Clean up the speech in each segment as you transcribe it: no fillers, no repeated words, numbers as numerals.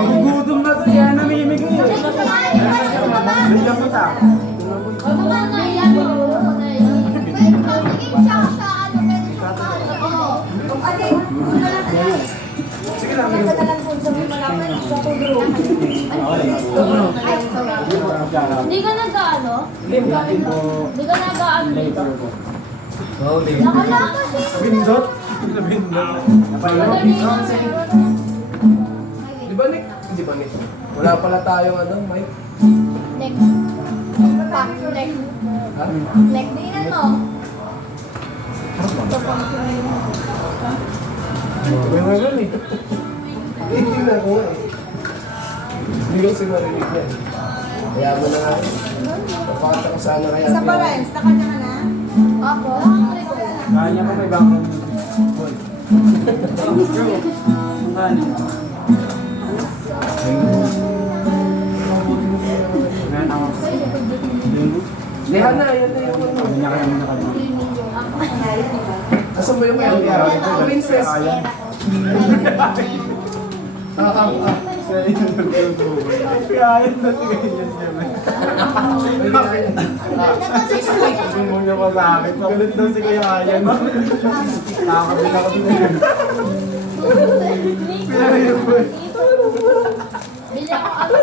Nagugutom na to, yan namimigay. Bigyan mo ta. Sige lang. Hindi ka nag-ano? Hindi ka nag-ano dito? Nakalaka siya. Bindot? Bindot. Di ba, Nick? Hindi ba, Nick? Wala pala tayong ano, Mike? Neck. Neck. Ha? Neck. Tingnan mo. May mga gan eh. Tingnan ko nga eh. Hindi kasi marinig yan. Kaya mo na nga. Papakita ko sana kaya. Isa pa rin, sa kanya ka na? Ako. Kanya pa may bangkang. Kanya. Lihan na, yan na yung ano. Asan mo yung kaya? Princess. Kaya yun na sige yan siya. Sumbong niya pa sa akin. Galit daw si Kuya Ayan. Nakakabila ko din yun. Pinahirap ko eh. Bili ako ako.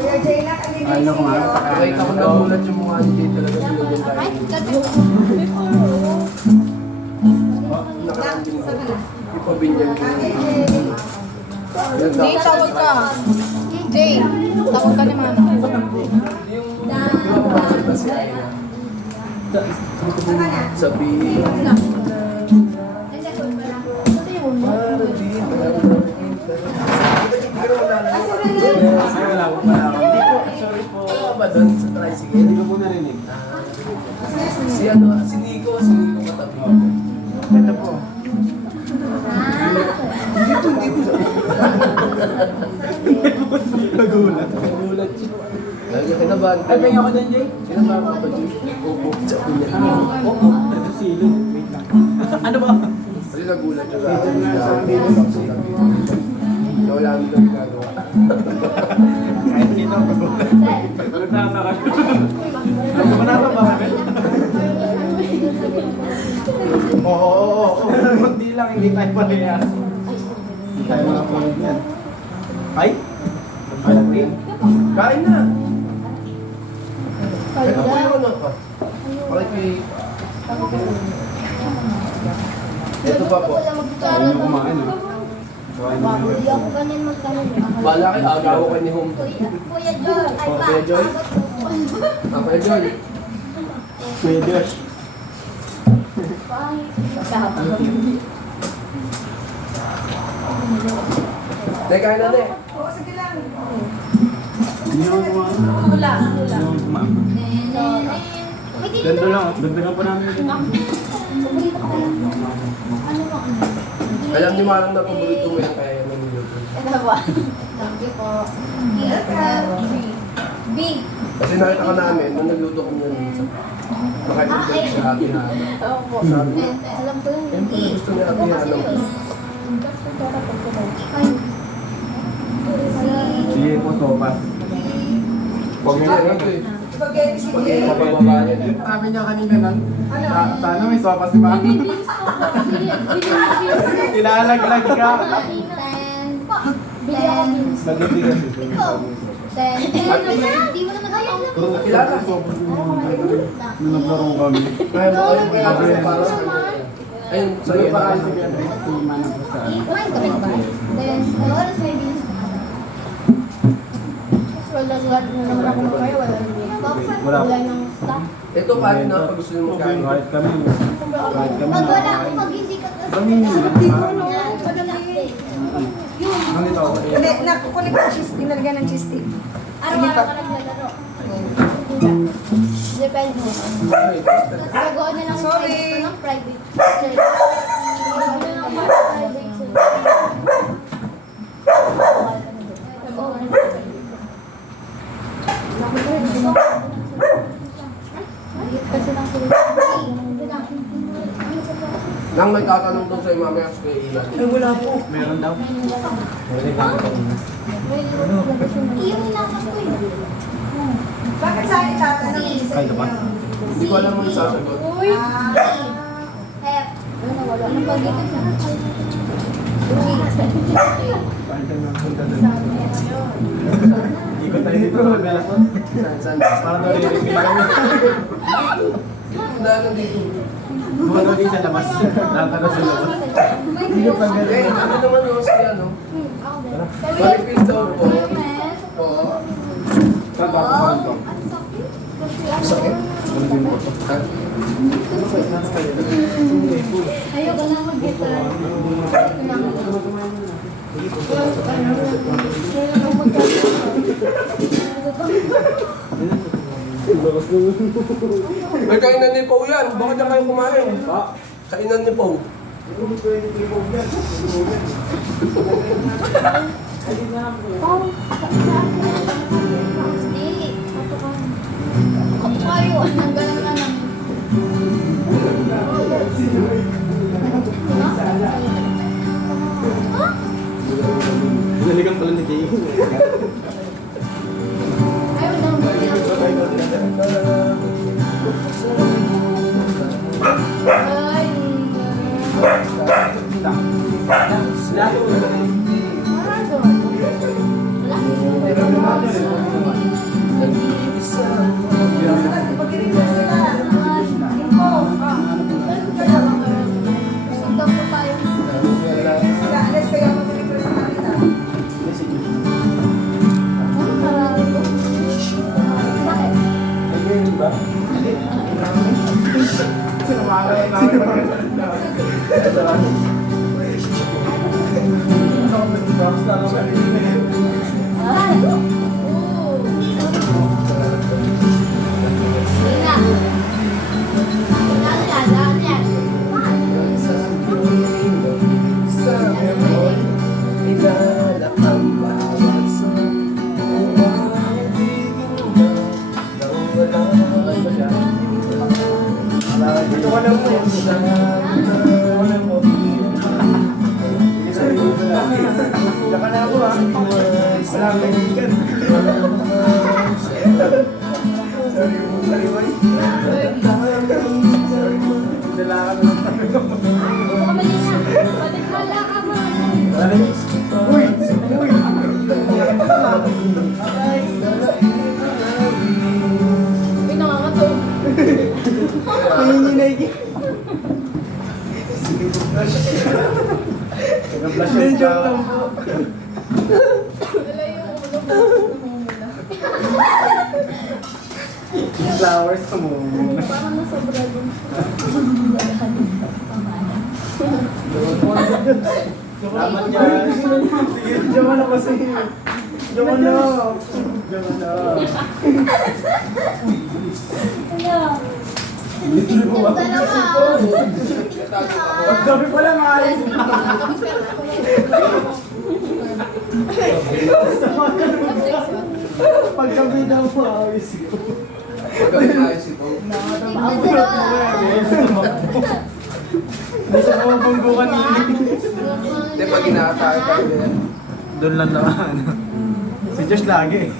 Kuya Jay na, Ano ko nga? Nakita ko nagulat yung mukha niya dito talaga sinugin tayo. Ipabinyan ko. Jay, tawag ka. Jay, tawag ka ni Mama. Sabihin. Ay, wala ko pala ako. Hindi po, sorry po. Ano ba doon sa tricycle? Hindi ko po narinig. Si ano, si Nico katabi. Ito po. Nagulat. Nagulat siya. Lagi kinabahan. Ay, pengen ako din, Jay. Kinabahan ko pa dyan. Opo, sabi niya. Oo. Ito silo. Wait lang. Ano ba? Kasi nagulat siya sa wala nito ginagawa. Kahit sino ang nagulat. Nagtataka ko. Manata ba kami? Oo. Hindi lang, hindi tayo parehas. Hindi tayo makapulit yan. Ay? Ay? Kain na! Ito po yung ano ka. Bakit may... Ito pa po. Ayaw nyo kumain, ha? Hindi ako ganyan magtanong. Bala kayo, agaw ko ni Home. Kuya Joy. Ay pa. Kuya Joy? Kuya Joy. Kuya Josh. Teka, kain na na eh. Oo, sige lang. Hindi ako kumain. Hula. Hindi ako kumain. Ganda lang, dagdagan pa namin ito. Alam niyo marang na paborito mo yan kaya naman niluto. Thank you po. B. Kasi nakita ka namin, nung nagluto kami nun minsan. Makailuto sa ate na. Opo. Sabi ko, Alam ko yun. siyempre gusto niya ate na. Sige po, sopas. Huwag niya yan ito eh. Spaghetti, sige. Pag mapababa niya. Sabi niya kanina nun, sana may sopas ba? Ilalaglag ka. Bili ako beans. Nagdating kasi. Hindi mo na nagawa. Kilala. Nung naglaro kami. Kaya mo kayo kaya para sa ayun, Sabi sige pa pa kasi si Andre, si Manang Rosal. Kumain ka ba? Then, ano oras may beans? Wala naman ako kayo, wala nang beans. Wala. Wala nang stock. ito kahit na pag gusto niyo magkain. Kahit kami. Kahit kami. Pag wala ako, pag hindi ka Kami. Nandito ako. Hindi, nakukunik ng cheese, dinalagyan ng cheese stick. araw-araw ka naglalaro. Depende mo. Gagawa na lang Sorry. ng private church. Gagawa na lang ng private church. Kasi lang sila. Nang may tatanong doon sa'yo mamaya sa kay Ian. Ay, wala po. Meron daw. Yung inakas ko eh. Bakit sa akin tatanong? Ay, diba? Hindi ko alam mo yung sasagot. Uy! Hep. Wala nang pagiging sa Ikot tayo dito. Galakot. Saan? Parang narinig kami. Dahil nandito. Bukan daw din sa labas. Nakakano sa labas. Eh, ano naman yung si ano? Malipin daw po. Oo. Saan ba? Saan to? Sakit? Ayoko na mag-guitar. Ay, kainan ni Pau yan. Bakit na kayo kumain? Kainan ni Pau. Dili. Kayo, ang galang na namin. Naligang pala ni Jay. Ayaw na Kasi pag-inig sila. Info. Sila, alas kayo mag-request sa kanila. Dito ka lang po. Wala po. Diyan ka na ako ha. Maraming kan. Sorry, boy. Dala ka na lang tayo. Uy! Uy! Nanginginay ki. Nag-flash yung joke lang po. Yung flowers sa mo. Parang nasobra dun. Salamat yan. Sige, diyan na kasi. Diyan na. Diyan na. Paggabi pa lang ayos. Paggabi daw po ayos. Magaling ayos si Pau. Hindi siya kumabanggo kanina. Hindi, pag inaatake ka din. Doon lang naman. Si Josh lagi.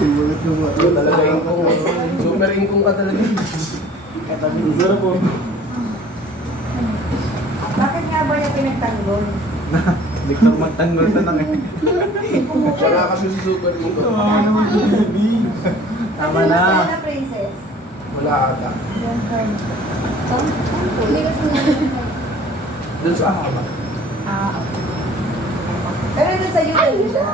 Simulat yung mga. Talaga ingkong. Super ingkong ka talaga. Katabi ko. Zero po. Bakit nga ba yung pinagtanggol? Hindi ko magtanggol na lang eh. Siya nga kasi si super ingkong. Tama na. Sana princess. Wala ata. Hindi kasi Doon sa ahaba. Pero dun sa YouTube siya.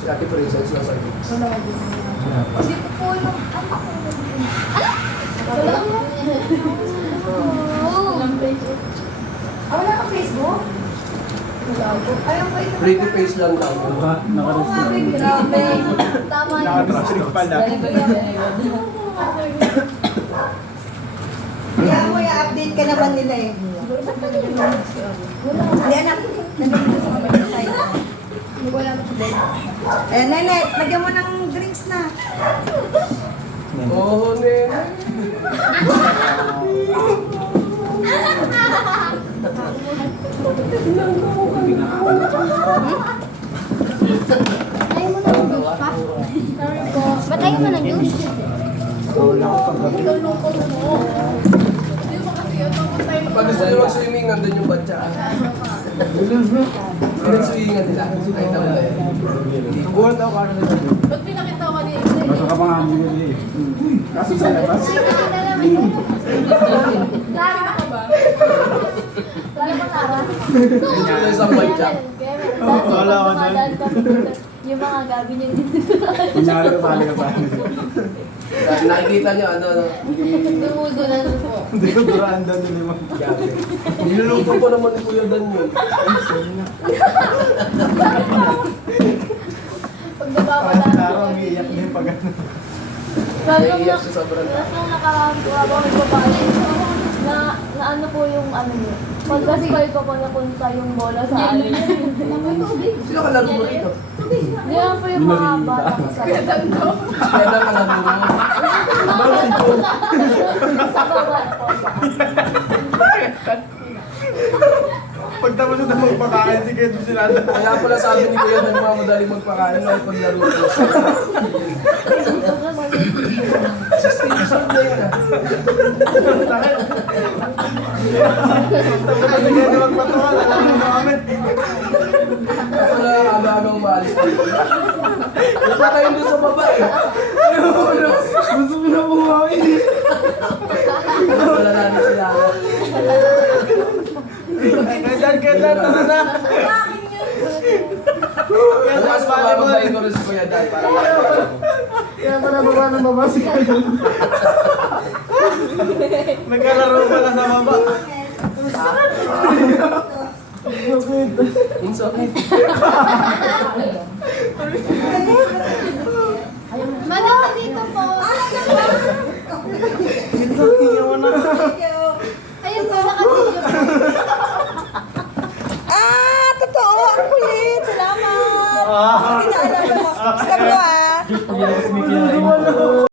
Si Ate Princess nasa iyo. Hindi ko po yung Wala kang Facebook? Ayaw ko ito. Pretty face lang daw. Oo nga, baby. Grabe. Tama yun. Nakatrasrik pala. Kaya mo i-update ka naman nila eh. Hindi anak, Eh, Nenet, lagyan mo ng drinks na. Oo, nene. Ayaw mo na ng juice pa? Ba't ayaw mo ng juice? Pag gusto nyo mag-swimming, nandun yung batya. Pinag-swingan nila. Ay, tama na yun. Buwan daw ka nila. Ba't pinakita ko kanina? Basta ka mga hamili eh. Kaso sa labas. Lara? Lara ba Lara? Ito isang batya. Wala ako dyan. Yung mga gabi niyo dito. Kunyari ka sali ka pa. Nakikita nyo, ano, Dumudulan po. Hindi ko duraan daw nila mo. niluluto pa naman ni Kuya Dan yun. Pag nababala Parang umiiyak din pag ano. Naiiyak siya sa brand. Tapos nung nakakagawa ko ng babae, na ano po yung ano niyo. Pagkaspay ko po napunta yung bola sa ano. Sino kalaro mo rito? Di yan po yung mga bata ko sa Kaya lang kalaro mo. sa baba po. Pagtapos na magpakain, sige doon sila. Kaya pala sabi ni Kuya Dan, madaling magpakain ay paglaro ko. 16 years old na yun ah. Tapos na sige na magpatuwa. Alam mo na kami. Kaya pala aga-agang maalis dito. Wala kayo doon sa baba eh. Gusto mo na bumawi. Wala namin sila. Kailan, ano na? Ano mas pabababayin ko rin si Kuya Dan para Kaya pala baba ng baba si Kailan.